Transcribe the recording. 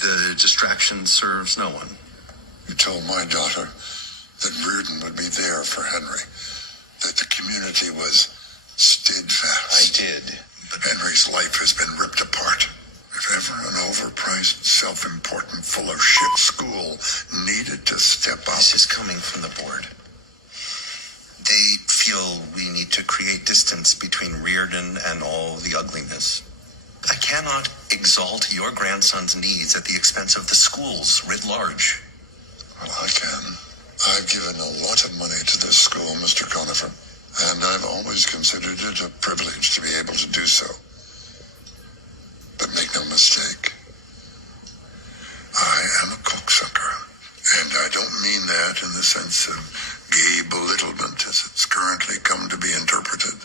The distraction serves no one. You told my daughter that Reardon would be there for Henry, that the community was steadfast. I did. But Henry's life has been ripped apart. If ever an overpriced, self-important, full-of-shit school needed to step up... This is coming from the board. They feel we need to create distance between Reardon and all the ugliness. I cannot exalt your grandson's needs at the expense of the schools writ large. Well, I can. I've given a lot of money to this school, Mr. Conifer, and I've always considered it a privilege to be able to do so. But make no mistake, I am a cocksucker, and I don't mean that in the sense of gay belittlement as it's currently come to be interpreted.